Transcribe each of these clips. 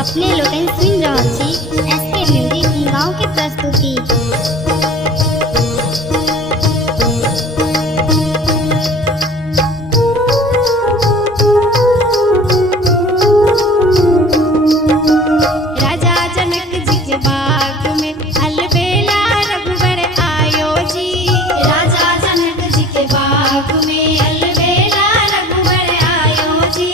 अपने लोगन सुन रहल छी एसके म्यूजिक गाँव के प्रस्तुति। राजा जनक जी के बाग में अलबेला रघुवर आयो जी। राजा जनक जी के बाग में अलबेला रघुवर आयो जी।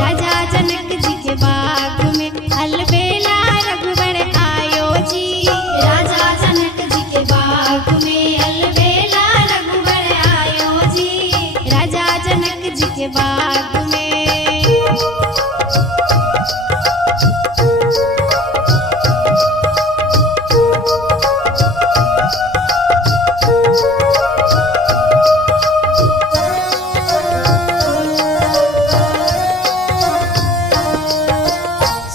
राजा जनक जी के बाग में अलबेला रघुवर आयो जी। राजा जनक जी के बाग में अलबेला रघुवर आयो जी। राजा जनक जी के बाग में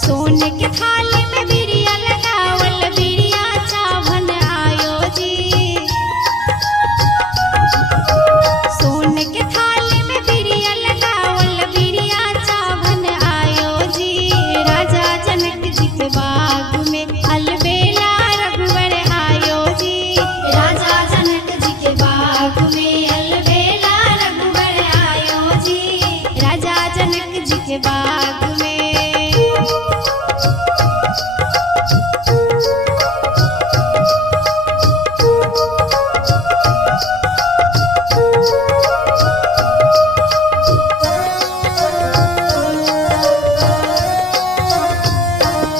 सोने के थाली में बिरिया लगावल बिरिया चावन आयो जी। सोने के थाली में बिरिया लगावल बिरिया चावन आयो जी। राजा जनक जी के बाग में अलबेला रघुवर आयो जी। राजा जनक जी के बाग में अलबेला रघुवर आयो जी। राजा जनक जी के बाग में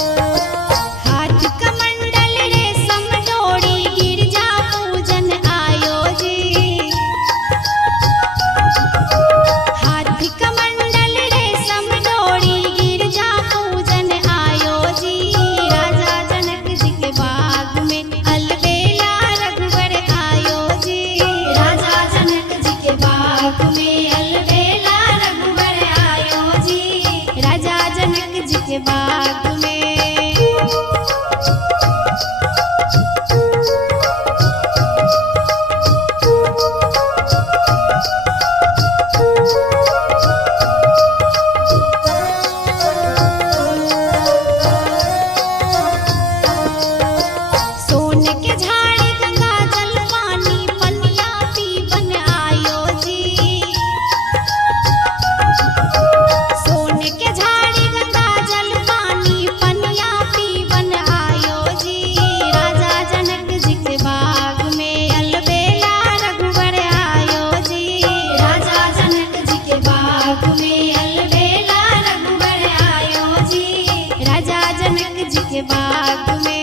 हाथ कमंडल रेशम डोरी गिरजा पूजन आयो जी। हाथ कमंडल रेशम डोरी गिरजा पूजन आयो जी। राजा जनक जी के बाग में अलबेला रघुवर आयो जी। राजा जनक जी के बाग में अलबेला रघुवर आयो जी। राजा जनक जी के बाग में सोने के झाड़ी गंगा जल पानी पनिया पीवन आयो जी। सोने के झाड़ी गंगा जल पानी पनिया पीवन आयो जी। राजा जनक जी के बाग में अलबेला रघुवर आयो जी। राजा जनक जी के बाग में अलबेला रघुवर आयो जी। राजा जनक जी के बाग में